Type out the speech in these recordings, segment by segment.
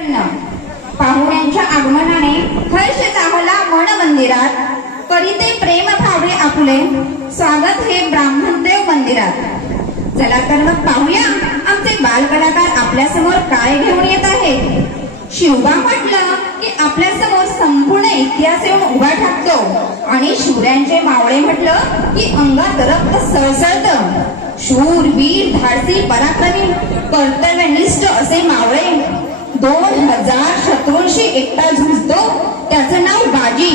पाहुण्यांच्या आगमनाने हर्ष दाहला मन मंदिरात, करीते प्रेम भावे आपुले, स्वागत हे ब्राह्मणदेव मंदिरात। चला तर मग पाहूया आमचे बालकलाकार आपल्या समोर काय घेऊन येत आहेत। शिवबा म्हटलं की आपल्या समोर संपूर्ण इतिहास येऊन उभा ठाकतो आणि शूरांचे मावळे म्हटलं की अंगात रक्त सळसळतं। शूर, वीर, धाडसी, पराक्रमी, कर्तव्यनिष्ठ असे मावळे 2000 शत्रूंशी एकटा झुंजतो, त्याचं नाव बाजी।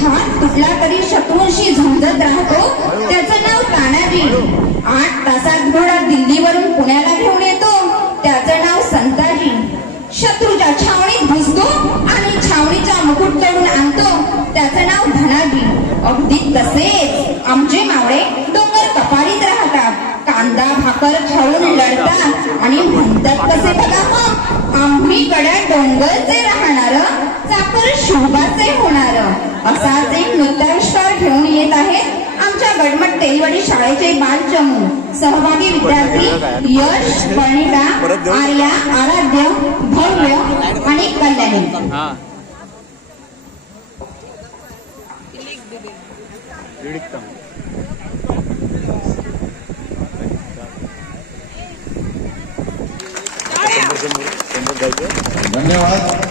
हात तुटला तरी शत्रूंशी झुंजत राहतो, त्याचं नाव तानाजी। 8 तासात घोडा दिल्लीवरून पुण्याला घेऊन येतो, त्याचं नाव संताजी। शत्रूच्या छावणीत घुसतो आणि छावणीचा मुकुट तोडून आणतो, त्याचं नाव धनाजी। अगदी तसेच आमचे मावळे डोंगर कपारीत राहतात, कांदा भाकर खाऊन लढतात आणि म्हणतात कसे बघा मग, आम्ही गड्या डोंगरचे राहणार, चाकर शिवबाचे होणार। असाच एक नृत्याविष्कार घेऊन येत आहेत आमच्या गडमट तेलवडी शाळेचे बालचमू। सहभागी विद्यार्थी यश, परिणिता, आर्या, आराध्य, भव्य आणि कल्याणी। धन्यवाद।